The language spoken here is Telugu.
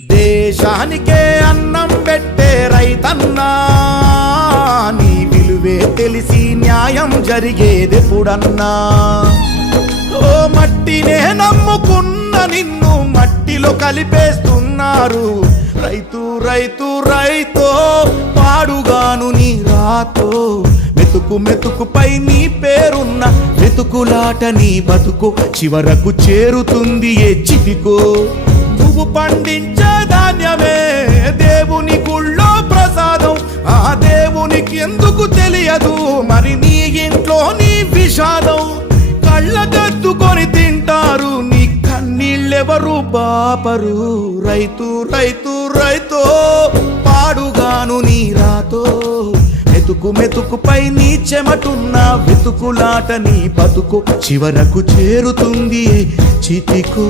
దేశానికే అన్నం పెట్టే రైతన్నా, నీ విలువే తెలిసి న్యాయం జరిగేదెప్పుడన్నా? ఓ మట్టినే నమ్ముకున్న నిన్ను మట్టిలో కలిపేస్తున్నారు. రైతు రైతు రైతో పాడుగాను నీ రాతో, మెతుకు మెతుకుపై నీ పేరున్న వెతుకులాట నీ బతుకు చివరకు చేరుతుంది ఏ చిటికో. నువ్వు పండించే ధాన్యమే దేవుని గుళ్ళో ప్రసాదం, ఆ దేవునికి ఎందుకు తెలియదు మరి నీ ఇంట్లో నీ విషాదం? కళ్ళగద్దుకొని తింటారు నీ కన్నీళ్ళెవరు బాపరు. రైతు రైతు రైతో పాడుగాను నీ రాతో, మెతుకు మెతుకుపై నీ చెమటున్న వెతుకులాట నీ బతుకు చివరకు చేరుతుంది చితికో.